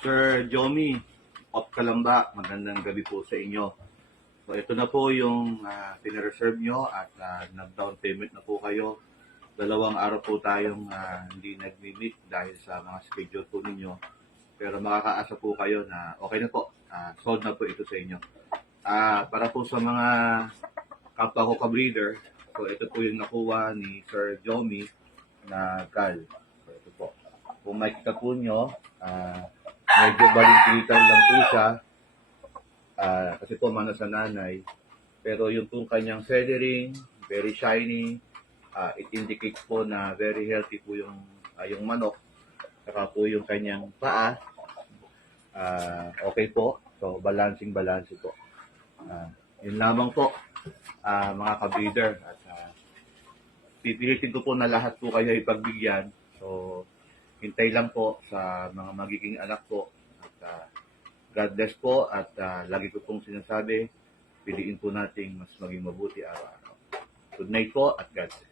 Sir Jomi of Kalamba, magandang gabi po sa inyo. So ito na po yung pinareserve nyo at nag-down payment na po kayo. 2 araw po tayong hindi nag-meet dahil sa mga schedule po ninyo. Pero makakaasa po kayo na okay na po. Sold na po ito sa inyo. Para po sa mga kapwa ko ka-breeder, so ito po yung nakuha ni Sir Jomi na gal. So ito po. Kung makikita po nyo, medyo balintilitan lang po siya kasi po mana sa nanay. Pero yung po kanyang feathering, very shiny, it indicates po na very healthy po yung manok. Saka po yung kanyang paa, okay po. So balancing po. Yun lamang po mga ka-breeder. At pipilitin ko po na lahat po kayo ipagbigyan. So hintay lang po sa mga magiging anak po. At God bless po at lagi ko pong sinasabi, piliin po nating mas maging mabuti araw-araw. Good night po at God bless.